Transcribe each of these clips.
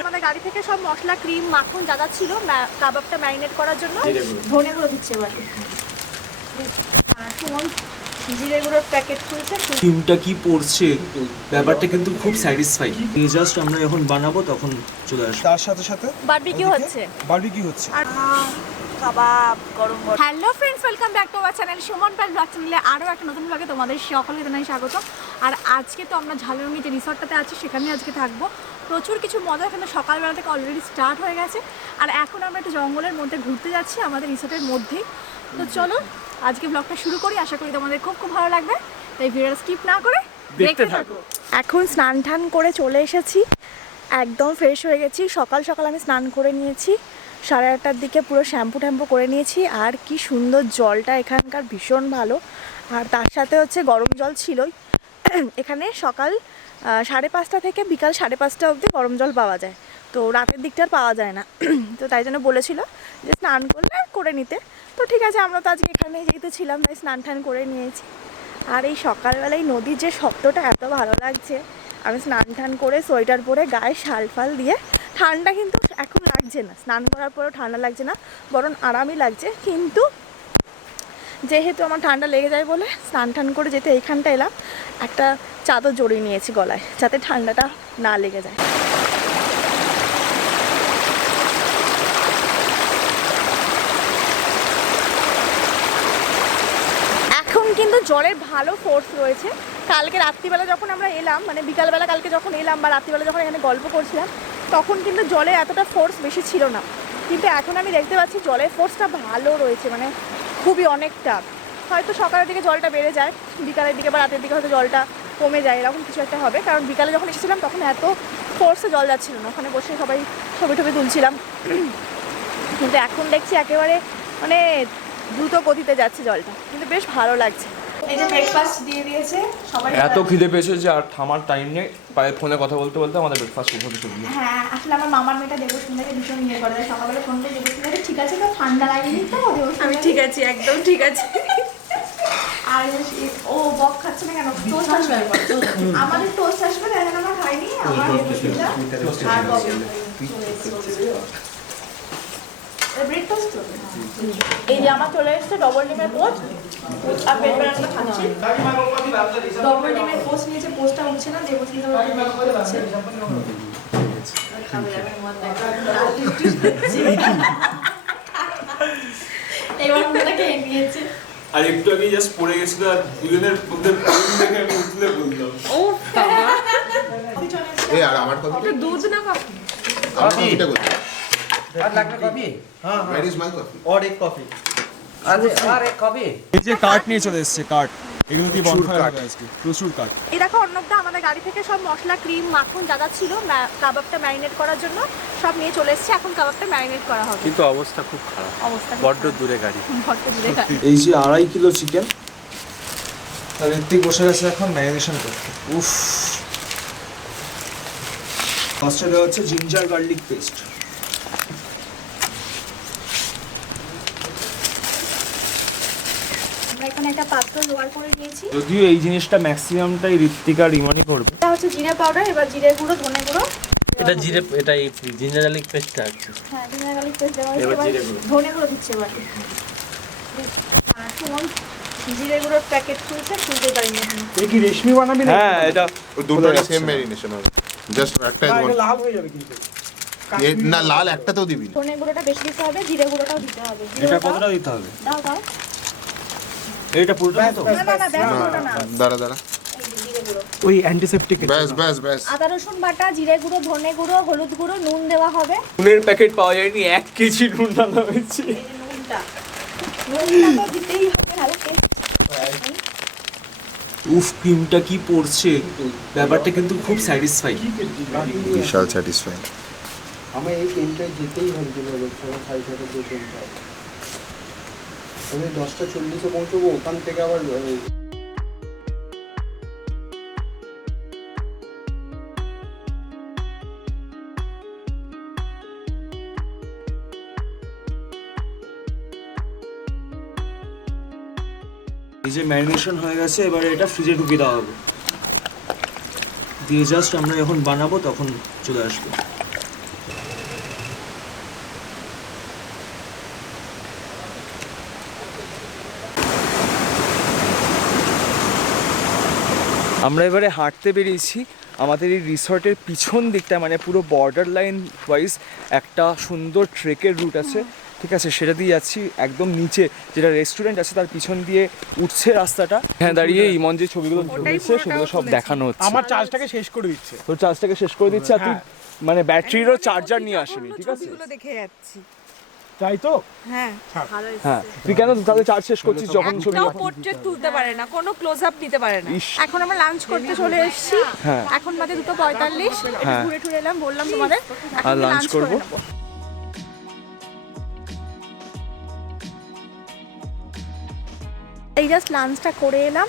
আমাদের গাড়ি থেকে সব মশলা ক্রিম মাখন যা যা ছিল কাবাবটা ম্যারিনেট করার জন্য ধনে গুঁড়ো দিচ্ছে এবার। সুমন জিরে গুঁড়োর প্যাকেট খুলছে। ক্রিমটা কি পড়ছে ব্যাপারটা কিন্তু খুব স্যাটিসফাই। জাস্ট আমরা যখন বানাবো তখন চলে আসবে। তার সাথে সাথে বারবিকিউ হচ্ছে। আর কাবাব গরম গরম। Hello friends, welcome back to our channel Suman Payel blog চ্যানেলে আরও একটা নতুন ব্লগে তোমাদের সকলকে জানাই স্বাগত। আর আজকে তো আমরা ঝালরঙি যে রিসর্টটাতে আছি সেখানে আজকে থাকবো। প্রচুর কিছু মজা এখানে সকালবেলা থেকে অলরেডি স্টার্ট হয়ে গেছে। আর এখন আমরা একটু জঙ্গলের মধ্যে ঘুরতে যাচ্ছি আমাদের রিসর্টের মধ্যেই। তো চলো আজকে ব্লগটা শুরু করি, আশা করি তোমাদের খুব খুব ভালো লাগবে। তাই ভিডিওটা স্কিপ না করে দেখতে থাকো। এখন স্নান টান করে চলে এসেছি, একদম ফ্রেশ হয়ে গেছি। সকাল সকাল আমি স্নান করে নিয়েছি, 8:30টার দিকে পুরো শ্যাম্পু ট্যাম্পু করে নিয়েছি। আর কি সুন্দর জলটা এখানকার, ভীষণ ভালো। আর তার সাথে হচ্ছে গরম জল ছিলই এখানে। সকাল 5:30 থেকে বিকাল 5:30 অবধি গরম জল পাওয়া যায়, তো রাতের দিকটা আর পাওয়া যায় না। তো তাই জন্য বলেছিল যে স্নান করলে করে নিতে। তো ঠিক আছে, আমরা তো আজকে এখানে যেহেতু ছিলাম তাই স্নান টান করে নিয়েছি। আর এই সকালবেলায় নদীর যে শব্দটা এত ভালো লাগছে। আমি স্নান টান করে সোয়েটার পরে গায়ে শাল ফাল দিয়ে, ঠান্ডা কিন্তু এখন লাগছে না, স্নান করার পরেও ঠান্ডা লাগছে না, বরং আরামই লাগছে। কিন্তু যেহেতু আমার ঠান্ডা লেগে যায় বলে স্নান টান করে যেতে এইখানটা এলাম, একটা চাদর জড়িয়ে নিয়েছি গলায় যাতে ঠান্ডাটা না লেগে যায়। এখন কিন্তু জলের ভালো ফোর্স রয়েছে। কালকে রাত্রিবেলা যখন আমরা এলাম, মানে বিকালবেলা কালকে যখন এলাম বা রাত্রিবেলা যখন এখানে গল্প করছিলাম, তখন কিন্তু জলে এতটা ফোর্স বেশি ছিল না। কিন্তু এখন আমি দেখতে পাচ্ছি জলের ফোর্সটা ভালো রয়েছে, মানে খুবই অনেকটা। হয়তো সকালের দিকে জলটা বেড়ে যায়, বিকালের দিকে বা রাতের দিকে হয়তো জলটা কমে যায়, এরকম কিছু একটা হবে। কারণ বিকালে যখন এসেছিলাম তখন এত ফোর্সে জল যাচ্ছিল না, ওখানে বসে সবাই ছবি টবি তুলছিলাম। কিন্তু এখন দেখছি একেবারে মানে দ্রুত গতিতে যাচ্ছে জলটা, কিন্তু বেশ ভালো লাগছে। এই যে ব্রেকফাস্ট দিয়ে দিয়েছে সবাই। এত খিদে পেয়েছে যে আর থামার টাইম নেই, পায়ে ফোনে কথা বলতে বলতে আমাদের ব্রেকফাস্ট শুরু হতে চলবে। হ্যাঁ, আসলে আমার মামার মেয়েটা দেবস্মিতাকে ভীষণ ইয়ে করে, সকালবেলা ফোন করে দেবস্মিতাকে ঠিক আছে তো ঠান্ডা লাগেনি তো? আমি ঠিক আছি, একদম ঠিক আছে। আর ও বক খাচ্ছে না কেন? টোস্ট আসবে, আমাদের টোস্ট আসবে, এখন আমরা খাইনি। আমার দেবস্মিতা আর বক ব্রেড টোস্ট। এই যে আমার চলে এসেছে ডবল ডিমের পোস্ট আর পেট বানানো খাচ্ছি। ডবল ডিমের পোস্ট নিয়েছে, পোস্টটা উঠছে না, দেবস্মিতা হচ্ছে। এবার ওটা খেয়ে নিয়েছে। আর একটু আগে জাস্ট পড়ে গেছিল আর দুজনের মধ্যে প্রেম দেখে আমি উঠলে বললাম ও বাবা। এই আর আমার কফি ওটা দুধ না কফি? কফিটা কোথায়? और लगना कॉफी? हाँ Where is my coffee? और एक कॉफी। और एक कॉफी? এই যে কার্ট নিয়ে চলে এসেছে, কার্ট এগুলো দিয়ে বনফায়ার হবে আজকে, প্রচুর কার্ট। এই দেখো অন্যটা আমাদের গাড়ি থেকে সব মশলা ক্রিম মাখন যা যা ছিল কাবাবটা ম্যারিনেট করার জন্য সব নিয়ে চলে এসেছে। এখন কাবাবটা ম্যারিনেট করা হবে। কিন্তু অবস্থা খুব খারাপ, অবস্থা বড্ড দূরে গাড়ি। বড্ড দূরে গাড়ি। এই যে 2.5 কিলো চিকেন, আর ঋত্বিক বসে গেছে এখন ম্যারিনেশন করতে। উফ, ফার্স্টে দেওয়া হচ্ছে জিঞ্জার গার্লিক পেস্ট। আমরা এখানে একটা পাত্র জোগাড় করে নিয়েছি। যদিও এই জিনিসটা ম্যাক্সিমামটাই ঋত্বিক আর ইমানই করবে। এটা হচ্ছে জিরে পাউডার, এবার জিরে গুঁড়ো, ধনে গুঁড়ো। এটা জিরে, এটা এই জিঞ্জার গার্লিক পেস্টটা আছে। হ্যাঁ, জিরে গার্লিক পেস্ট দেওয়া হয়েছে। এবার এবার জিরে গুঁড়ো। ধনে গুঁড়ো দিচ্ছে এবার। আর সুমন জিরে গুঁড়োর প্যাকেট খুলতে খুলতে পারিনি এখন। এই কি রেশমি বানাবি না? হ্যাঁ, এটা ওই দুটো সেম মেরিনেশন হবে, জাস্ট একটা लाल हो जाएगा কিন্তু। না লাল একটাতেও দিবি না। ধনে গুঁড়োটা বেশি দিতে হবে, জিরে গুঁড়োটাও দিতে হবে। এটা কতটা দিতে হবে? দাও দাও। এইটা পুরোটা তো? না না না, ব্যাস গুঁড়োটা না। দাঁড়া দাঁড়া, এই যে জিরে গুঁড়ো। ওই অ্যান্টিসেপ্টিক। ব্যাস ব্যাস ব্যাস। আদা রসুন বাটা, জিরে গুঁড়ো, ধনে গুঁড়ো, হলুদ গুঁড়ো, নুন দেওয়া হবে। নুনের প্যাকেট পাওয়া যায়নি, 1 কেজি নুন আনা হয়েছে। এই যে নুনটা, নুনটা তো দিতেই হবে, ভালো টেস্ট। উফ, ক্রিমটা কি পড়ছে ব্যাপারটা কিন্তু খুব স্যাটিসফাই। বিশাল স্যাটিসফাইং। हमें एक इंटर যেতেই হবে দিলে লোকসভা 7:30 যে ট্রেনটা। আমি 10:40 পৌঁছবো, ওখান থেকে আবার এই যে ম্যারিনেশন হয়ে গেছে, এবারে এটা ফ্রিজে ঢুকিয়ে দেওয়া হবে। দিয়ে জাস্ট আমরা যখন বানাবো তখন চলে আসবে। আমরা এবারে হাঁটতে বেরিয়েছি আমাদের এই রিসর্টের পিছন দিকটা, মানে পুরো বর্ডার লাইন ওয়াইজ একটা সুন্দর ট্রেকের রুট আছে, ঠিক আছে, সেটা দিয়ে যাচ্ছি একদম নিচে যেটা রেস্টুরেন্ট আছে তার পিছন দিয়ে উঠছে রাস্তাটা। হ্যাঁ, দাঁড়িয়ে ইমন যে ছবিগুলো তুলেছে সেগুলো সব দেখানো হচ্ছে। আমার চার্জটাকে শেষ করে দিচ্ছে। তোর চার্জটাকে শেষ করে দিচ্ছে আর তুই মানে ব্যাটারিরও চার্জার নিয়ে আসেনি, ঠিক আছে? দেখে যাচ্ছি। তাই তো? হ্যাঁ, হ্যাঁ, তুই কেন তাহলে চার্জ শেষ করছিস যখন ছবি? একটাও পোর্ট্রেট তুলতে পারে না, কোনো ক্লোজ আপ নিতে পারে না। এখন আমরা লাঞ্চ করতে চলে এসেছি। হ্যাঁ। এখন বাজে 2:45। হ্যাঁ। ঘুরে টুরে এলাম, বললাম তোমাদের আর লাঞ্চ করবো। এই জাস্ট লাঞ্চটা করে এলাম,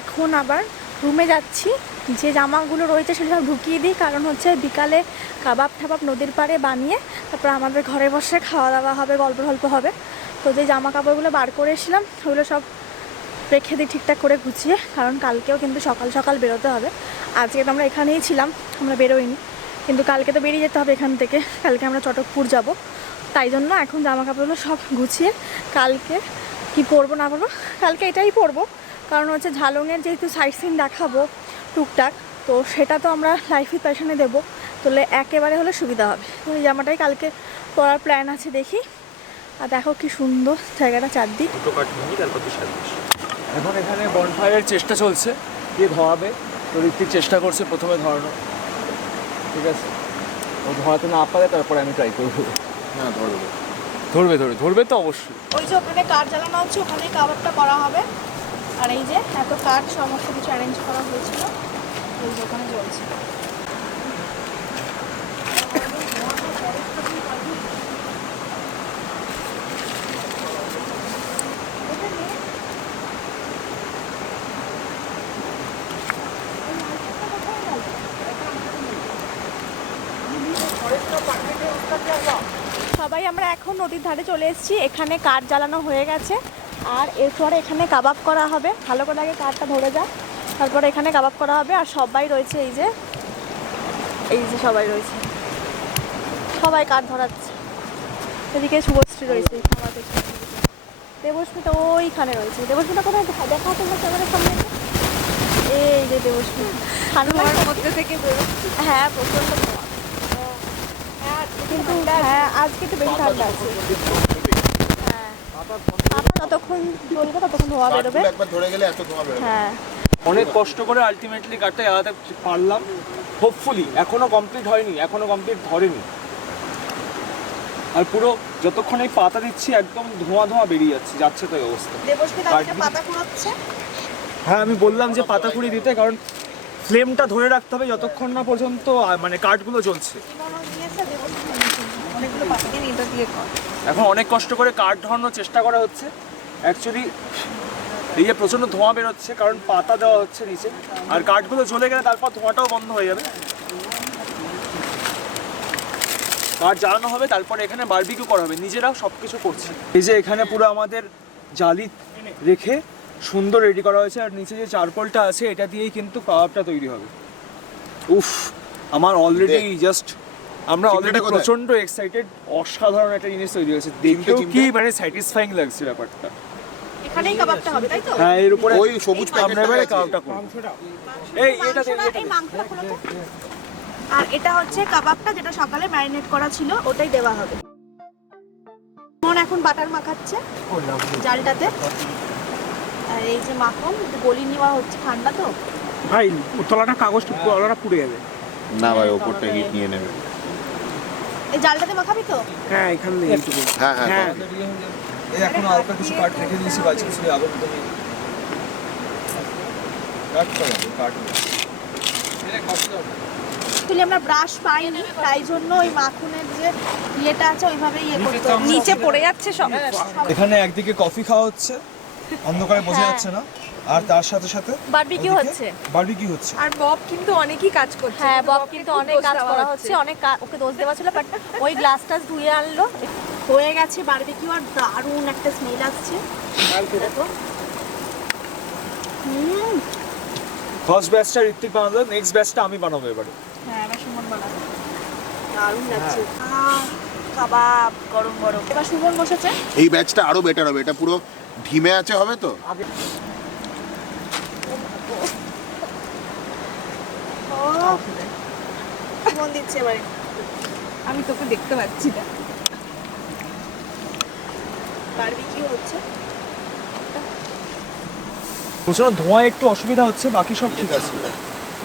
এখন আবার রুমে যাচ্ছি। যে জামাগুলো রয়েছে সেগুলো সব ঢুকিয়ে দিই, কারণ হচ্ছে বিকালে কাবাব ঠাবাব নদীর পাড়ে বানিয়ে তারপর আমাদের ঘরে বসে খাওয়া দাওয়া হবে, গল্প গল্প হবে। তো যে জামা কাপড়গুলো বার করে এসেছিলাম ওগুলো সব রেখে দিই ঠিকঠাক করে গুছিয়ে, কারণ কালকেও কিন্তু সকাল সকাল বেরোতে হবে। আজকে তো আমরা এখানেই ছিলাম, আমরা বেরোইনি, কিন্তু কালকে তো বেরিয়ে যেতে হবে এখান থেকে। কালকে আমরা চটকপুর যাব, তাই জন্য এখন জামা কাপড়গুলো সব গুছিয়ে কালকে কি পরবো না পরবো, কালকে এটাই পরবো, কারণ হচ্ছে ঝালংয়ের যেহেতু সাইট সিন দেখাবো টুকটাক, তো সেটা তো আমরা লাইফে প্যাশনে দেবো, তাহলে একেবারে হলে সুবিধা হবে। তো এই জামাটাই কালকে পরার প্ল্যান আছে, দেখি। আর দেখো কি সুন্দর জায়গাটা চারদিক। এখন এখানে বনফায়ারের চেষ্টা চলছে, কে ধরাবে, তো ঋত্বিক চেষ্টা করছে প্রথমে ধরানো, ঠিক আছে, ও ধরাতে না পারে তারপরে আমি ট্রাই করবো। হ্যাঁ, ধরবে ধরবে তো অবশ্যই। ওই যে ওখানে কাঠ জ্বালানো হচ্ছে, ওখানে কাবাবটা করা হবে। আর এই যে এত কাঠ সমস্ত কিছু অ্যারেঞ্জ করা হয়েছিল, ওই যে ওখানে চলছে। সবাই আমরা এখন নদীর ধারে চলে এসেছি, এখানে কাঠ জ্বালানো হয়ে গেছে, আর এরপরে এখানে কাবাব করা হবে। ভালো করে আগে কাঠটা ধরে যায়, তারপরে এখানে কাবাব করা হবে। আর সবাই রয়েছে, এই যে সবাই রয়েছে, সবাই কাঠ ধরাচ্ছে। এদিকে শুভশ্রী রয়েছে, আমাদের দেবস্মিতা ওইখানে রয়েছে। দেবস্মিতা কোথায় দেখা তোমার ক্যামেরার সামনে? এই যে দেবস্মিতা ঠান্ডার মধ্যে থেকে বেরোচ্ছে। হ্যাঁ, প্রচণ্ড ধোঁয়া, কিন্তু হ্যাঁ আজকে একটু বেশি ঠান্ডা আছে। হ্যাঁ, যতক্ষণ চলবে ততক্ষণ ধোঁয়া বেরোবে। একবার ধরে গেলে এত ধোঁয়া বেরোবে। হ্যাঁ, অনেক কষ্ট করে আলটিমেটলি কাঠটা জ্বালাতে পারলাম, হোপফুলি। এখনো কমপ্লিট হয়নি, এখনো কমপ্লিট ধরেনি, আর পুরো যতক্ষণ এই পাতা দিচ্ছি একদম ধোঁয়া ধোঁয়া বেরিয়ে যাচ্ছে তো এই অবস্থা। দেবস্মিতা আজকে পাতা কুড়াচ্ছে। হ্যাঁ, আমি বললাম যে পাতা কুড়ি দিতে, কারণ ফ্লেমটা ধরে রাখতে হবে যতক্ষণ না পর্যন্ত মানে কাঠগুলো জ্বলছে। অনেকগুলো পাতা দিয়ে এটা দিয়ে কর। এখন অনেক কষ্ট করে কাঠ ধরানোর চেষ্টা করা হচ্ছে। অ্যাকচুয়ালি এই যে প্রচণ্ড ধোঁয়া বেরোচ্ছে, কারণ পাতা দেওয়া হচ্ছে নিচে, আর কাঠগুলো জ্বলে গেলে তারপর ধোঁয়াটাও বন্ধ হয়ে যাবে। কাঠ জ্বালানো হবে, তারপরে এখানে বারবিকিউ করা হবে, নিজেরাও সব কিছু করছি। এই যে এখানে পুরো আমাদের জালি রেখে সুন্দর রেডি করা হয়েছে, আর নিচে যে চারকোলটা আছে এটা দিয়েই কিন্তু কাবাবটা তৈরি হবে। উফ, আমার অলরেডি জাস্ট আমরা অলরেডি প্রচন্ড এক্সাইটেড। অসাধারণ একটা জিনিস তৈরি হয়েছে, দেখতেও কি মানে স্যাটিসফাইং লাগছে ব্যাপারটা। এখানেই কাবাবটা হবে, তাই তো? হ্যাঁ, এর উপরে ওই সবুজ আমরা এবারে কাবাবটা করব। এই এটা এই মাংসটা খোলো তো। আর এটা হচ্ছে কাবাবটা, যেটা সকালে ম্যারিনেট করা ছিল, ওটাই দেওয়া হবে। মন এখন বাটার মাখাচ্ছে জালটাতে, আর এই যে মাখন গলি নেওয়া হচ্ছে, ঠান্ডা তো ভাই তলাটা কাগজটা তলাটা পুড়ে যাবে। না ভাই, ওপরটা হিট নিয়ে নেবে। এই জালটাতে মাখাবি তো? হ্যাঁ, এখানে এইটুকু। হ্যাঁ হ্যাঁ, এই এখন হালকা কিছু কাঠ রেখে দিয়েছি, বাকি কিছু আগুন তুমি কাট করো, কাট আসলে আমরা ব্রাশ পাইনি, তাই জন্য ওই মাখনের যে ইয়েটা আছে ওইভাবেই ইয়ে করতে হবে। নিচে পড়ে যাচ্ছে সব। এখানে একদিকে কফি খাওয়া হচ্ছে, অন্ধকারে বোঝা যাচ্ছে না, আর তার সাথে সাথে বারবিকিউ হচ্ছে। বারবিকিউ হচ্ছে। আর বব কিন্তু অনেকই কাজ করছে। হ্যাঁ, বব কিন্তু অনেক কাজ করা হচ্ছে, অনেক ওকে দোষ দেওয়া ছিল, বাট ওই গ্লাসটা ধুয়ে আনলো, হয়ে গেছে বারবিকিউ। আর দারুণ একটা স্মেল আসছে, দেখো। ফার্স্ট ব্যাচটা ঋত্বিক বানালো, নেক্সট ব্যাচটা আমি বানাবো এবারে। হ্যাঁ এবার সুমন বানাবে। দারুণ লাগছে কাবাব গরম গরম। এবার সুমন বসেছে। এই ব্যাচটা আরো বেটার হবে, এটা পুরো ঢিমে আছে হবে তো। সুমন দিচ্ছে এবারে, আমি তোকে দেখতে পাচ্ছি না। বারবিকিউ হচ্ছে। প্রচুর ধোঁয়া একটু অসুবিধা হচ্ছে, বাকি সব ঠিক আছে।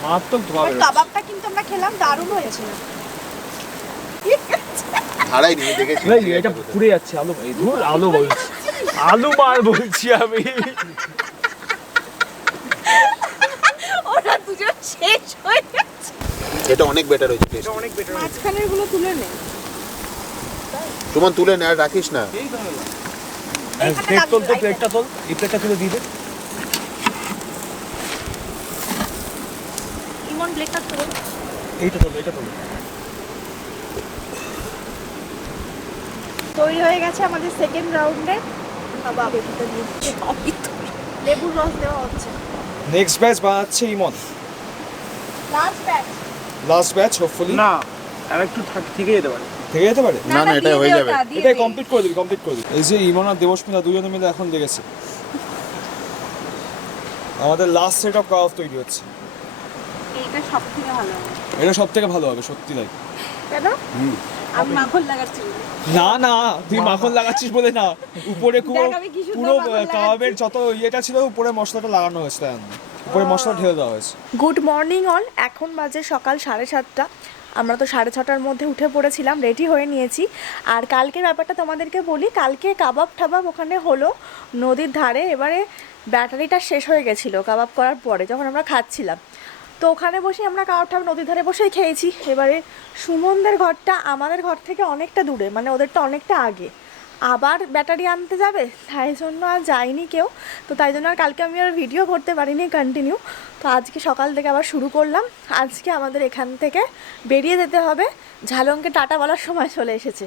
মারাত্মক ধোঁয়া আর বেরোচ্ছে। কাবাবটা কিন্তু আমরা খেলাম, দারুণ হয়েছিল। হারাই নি দেখেছি। ভাই এটা পুড়ে যাচ্ছে, আলু এই ধুর আলু বলছি, আলু মার বলছি আমি। ওরা দুজন শেষ হয়ে গেছে। এটা অনেক বেটার হয়েছে টেস্ট। অনেক বেটার। মাঝখানের গুলো তুলে নে। সুমন তুলে নে আর রাখিস না। প্লেট তোল তো, প্লেটটা তোল, এই প্লেটটা তুলে দিয়ে দে। ইমন ব্লেকটা তুলো। এইটা তোল, এইটা তোল। তৈরি হয়ে গেছে আমাদের সেকেন্ড রাউন্ডে কাবাব। লেবুর রস দেওয়া হচ্ছে। নেক্সট ব্যাচ বানাচ্ছে Emon. Last batch. Last batch hopefully. না আর একটু থেকে যেতে পারে। থেকে যেতে পারে। না না এটা হয়ে যাবে। এটাই কমপ্লিট করে দিবি, কমপ্লিট করে দিবি। এই যে ইমন আর দেবস্মিতা দুজনে মিলে এখন লেগেছে। আমাদের লাস্ট সেট অফ কাবাব তৈরি হচ্ছে। এইটা সব থেকে ভালো হবে। এটা সব থেকে ভালো হবে সত্যি তাই। কেন? আমি মাখন লাগাচ্ছি বলে। না না তুই মাখন লাগাচ্ছিস বলে না, উপরে দেখ, আমি কি সুন্দর পুরো মাখন লাগাচ্ছি। কাবাবের যত ইয়েটা ছিল উপরে মশলাটা লাগানো হয়েছে, তাই না? উপরে মশলা ঢেলে দেওয়া হয়েছে। Good morning all. এখন বাজে সকাল 7:30। আমরা তো 6:30টার মধ্যে উঠে পড়েছিলাম, রেডি হয়ে নিয়েছি। আর কালকের ব্যাপারটা তোমাদেরকে বলি, কালকে কাবাব ঠাবাব ওখানে হলো নদীর ধারে। এবারে ব্যাটারিটা শেষ হয়ে গেছিলো কাবাব করার পরে যখন আমরা খাচ্ছিলাম, তো ওখানে বসে আমরা কাবাব ঠাবাব নদীর ধারে বসেই খেয়েছি। এবারে সুমনদের ঘরটা আমাদের ঘর থেকে অনেকটা দূরে, মানে ওদেরটা অনেকটা আগে, আবার ব্যাটারি আনতে যাবে, তাই জন্য আর যাইনি কেউ। তো তাই জন্য আর কালকে আমি আর ভিডিও করতে পারিনি কন্টিনিউ। তো আজকে সকাল থেকে আবার শুরু করলাম। আজকে আমাদের এখান থেকে বেরিয়ে যেতে হবে, ঝালংকে টাটা বলার সময় চলে এসেছে।